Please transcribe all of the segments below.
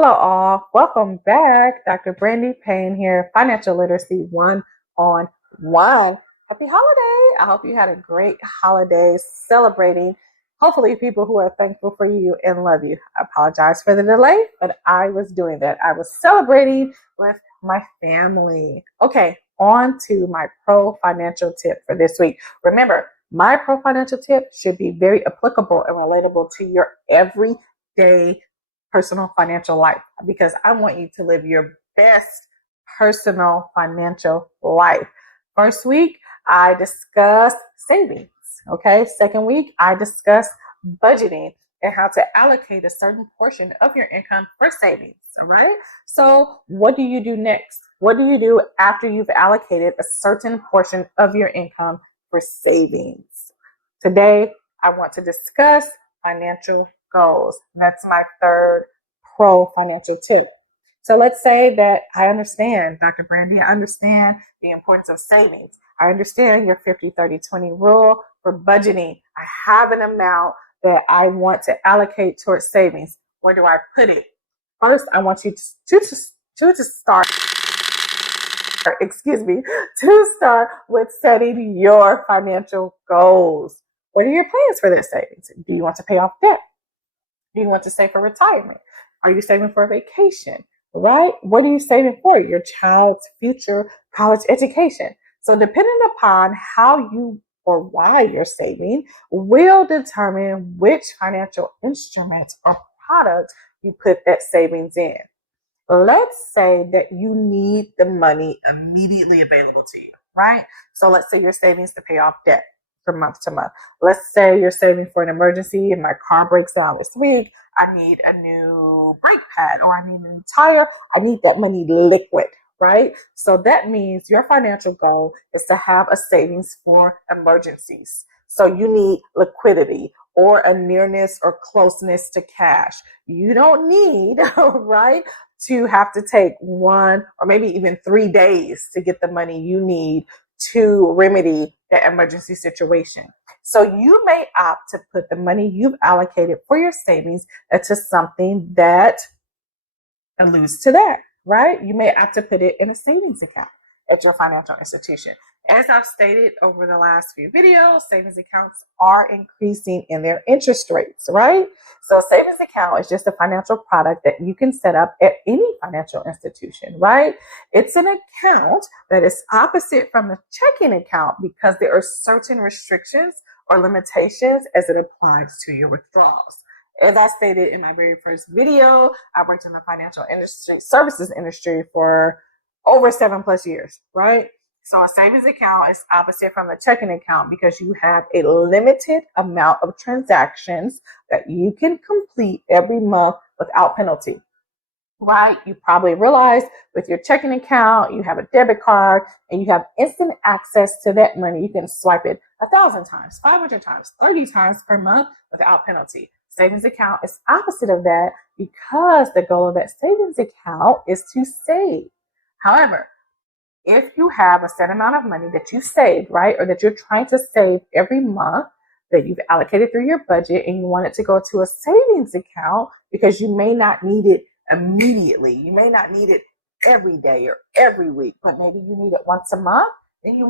Hello, all. Welcome back. Dr. Brandy Payne here, Financial Literacy One-on-One. Happy holiday. I hope you had a great holiday celebrating, hopefully, people who are thankful for you and love you. I apologize for the delay, but I was doing that. I was celebrating with my family. Okay, on to my pro financial tip for this week. Remember, my pro financial tip should be very applicable and relatable to your everyday personal financial life, because I want you to live your best personal financial life. First week, I discussed savings. Okay. Second week, I discussed budgeting and how to allocate a certain portion of your income for savings. All right. So what do you do next? What do you do after you've allocated a certain portion of your income for savings? Today, I want to discuss financial goals. That's my third pro financial tip. So let's say that I understand, Dr. Brandy, I understand the importance of savings. I understand your 50-30-20 rule for budgeting. I have an amount that I want to allocate towards savings. Where do I put it? First, I want you to start with setting your financial goals. What are your plans for that savings? Do you want to pay off debt? Do you want to save for retirement? Are you saving for a vacation? Right? What are you saving for? Your child's future college education. So depending upon how you or why you're saving will determine which financial instruments or products you put that savings in. Let's say that you need the money immediately available to you, right? So let's say your savings to pay off debt from month to month. Let's say you're saving for an emergency and my car breaks down this week. I need a new brake pad or I need a new tire. I need that money liquid, right? So that means your financial goal is to have a savings for emergencies. So you need liquidity or a nearness or closeness to cash. You don't need, right, to have to take 1 or maybe even 3 days to get the money you need to remedy the emergency situation. So you may opt to put the money you've allocated for your savings into something that alludes to that, right? You may opt to put it in a savings account at your financial institution. As I've stated over the last few videos, savings accounts are increasing in their interest rates, right? So a savings account is just a financial product that you can set up at any financial institution, right? It's an account that is opposite from a checking account because there are certain restrictions or limitations as it applies to your withdrawals. As I stated in my very first video, I worked in the financial industry, services industry for over 7+ years, right? So a savings account is opposite from a checking account because you have a limited amount of transactions that you can complete every month without penalty, right? You probably realize with your checking account, you have a debit card and you have instant access to that money. You can swipe it 1,000 times, 500 times, 30 times per month without penalty. Savings account is opposite of that because the goal of that savings account is to save. However, if you have a set amount of money that you saved, right, or that you're trying to save every month that you've allocated through your budget and you want it to go to a savings account because you may not need it immediately, you may not need it every day or every week, but maybe you need it once a month, then you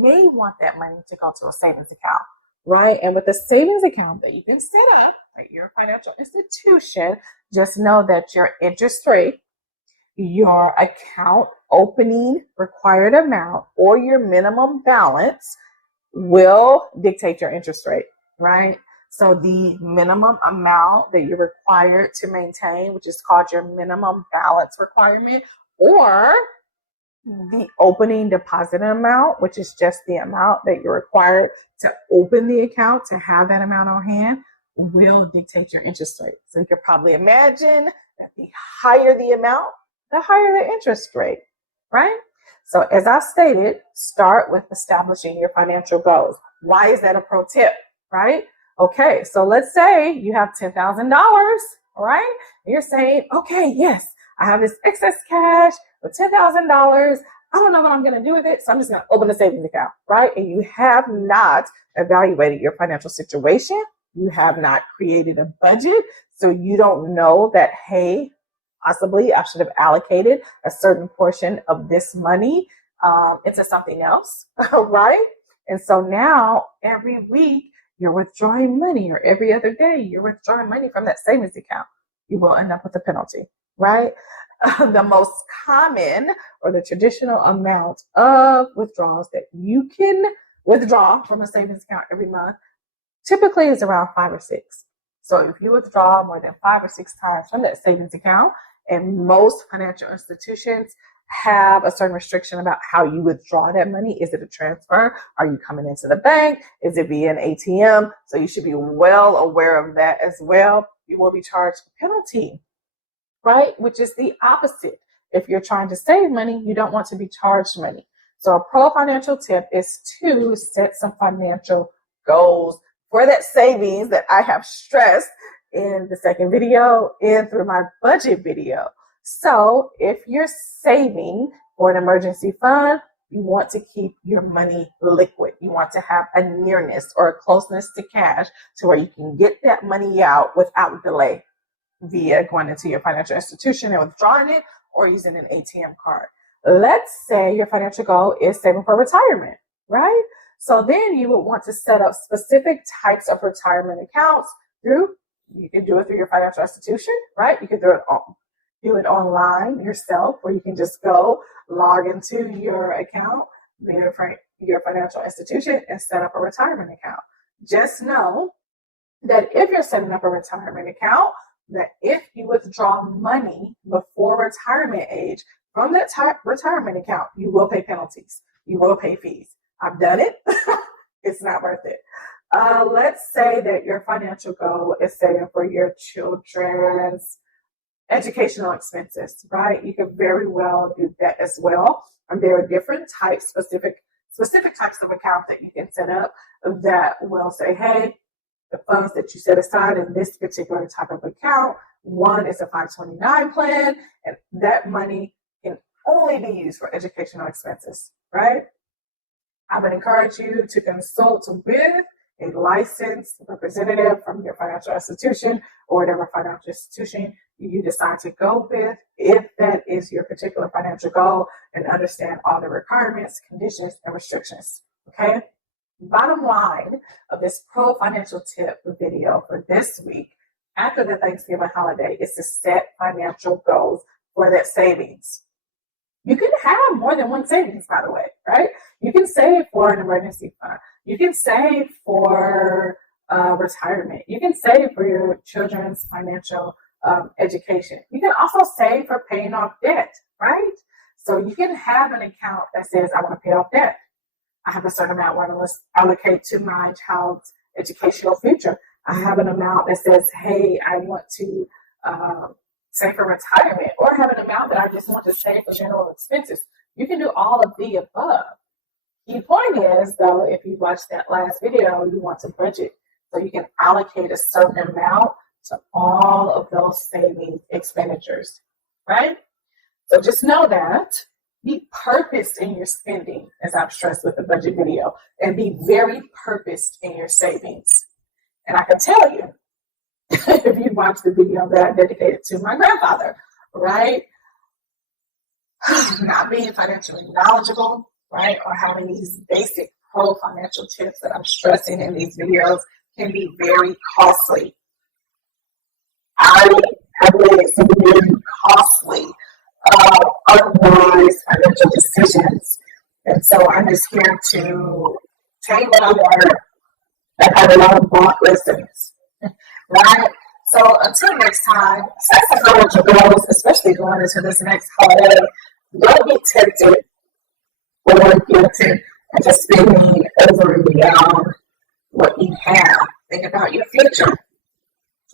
may want that money to go to a savings account, right? And with a savings account that you can set up at your financial institution, just know that your interest rate, your account opening required amount, or your minimum balance will dictate your interest rate, right? So the minimum amount that you're required to maintain, which is called your minimum balance requirement, or the opening deposit amount, which is just the amount that you're required to open the account to have that amount on hand, will dictate your interest rate. So you can probably imagine that the higher the amount, the higher the interest rate, right? So as I've stated, start with establishing your financial goals. Why is that a pro tip, right? Okay, so let's say you have $10,000, right? You're saying, okay, yes, I have this excess cash with $10,000. I don't know what I'm going to do with it, so I'm just going to open a savings account, right? And you have not evaluated your financial situation. You have not created a budget, so you don't know that, hey, Possibly I should have allocated a certain portion of this money into something else, right? And so now every week you're withdrawing money, or every other day you're withdrawing money from that savings account. You will end up with a penalty, right? The most common or the traditional amount of withdrawals that you can withdraw from a savings account every month typically is around 5 or 6. So if you withdraw more than 5 or 6 times from that savings account, and most financial institutions have a certain restriction about how you withdraw that money. Is it a transfer? Are you coming into the bank? Is it via an ATM? So you should be well aware of that as well. You will be charged a penalty, right? Which is the opposite. If you're trying to save money, you don't want to be charged money. So a pro financial tip is to set some financial goals for that savings that I have stressed in the second video and through my budget video. So if you're saving for an emergency fund, you want to keep your money liquid. You want to have a nearness or a closeness to cash to where you can get that money out without delay via going into your financial institution and withdrawing it or using an ATM card. Let's say your financial goal is saving for retirement, right? So then you would want to set up specific types of retirement accounts you can do it through your financial institution, right? You can do it online yourself, where you can just go log into your account via your financial institution and set up a retirement account. Just know that if you're setting up a retirement account, that if you withdraw money before retirement age from that retirement account, you will pay penalties. You will pay fees. I've done it. It's not worth it. Let's say that your financial goal is saving for your children's educational expenses, right? You could very well do that as well. And there are different types, specific types of accounts that you can set up that will say, hey, the funds that you set aside in this particular type of account, one is a 529 plan, and that money can only be used for educational expenses, right? I would encourage you to consult with a licensed representative from your financial institution or whatever financial institution you decide to go with, if that is your particular financial goal, and understand all the requirements, conditions, and restrictions, okay? Bottom line of this pro financial tip video for this week after the Thanksgiving holiday is to set financial goals for that savings. You can have more than one savings, by the way, right? You can save for an emergency fund. You can save for retirement. You can save for your children's financial education. You can also save for paying off debt, right? So you can have an account that says, I want to pay off debt. I have a certain amount where I want to allocate to my child's educational future. I have an amount that says, hey, I want to save for retirement, or have an amount that I just want to save for general expenses. You can do all of the above. The point is, though, if you watched that last video, you want to budget. So you can allocate a certain amount to all of those saving expenditures, right? So just know that. Be purposed in your spending, as I've stressed with the budget video, and be very purposed in your savings. And I can tell you, if you watch the video that I dedicated to my grandfather, right? Not being financially knowledgeable, right? Or having these basic pro financial tips that I'm stressing in these videos can be very costly. I have made some very costly, unwise financial decisions. And so I'm just here to tell you what I learned and have a lot of bought lessons. Right? So until next time, set some financial goals, especially going into this next holiday. Don't be tempted or guilty and just spending over and beyond what you have. Think about your future.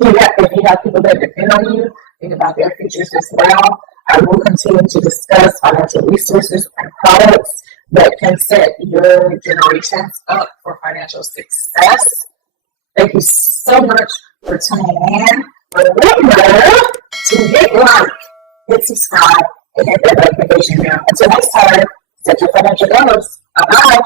If you have people that depend on you, think about their futures as well. I will continue to discuss financial resources and products that can set your generations up for financial success. Thank you so much for tuning in. Remember to hit like, hit subscribe, and hit that notification bell. Until next time, set your financial goals. Bye-bye.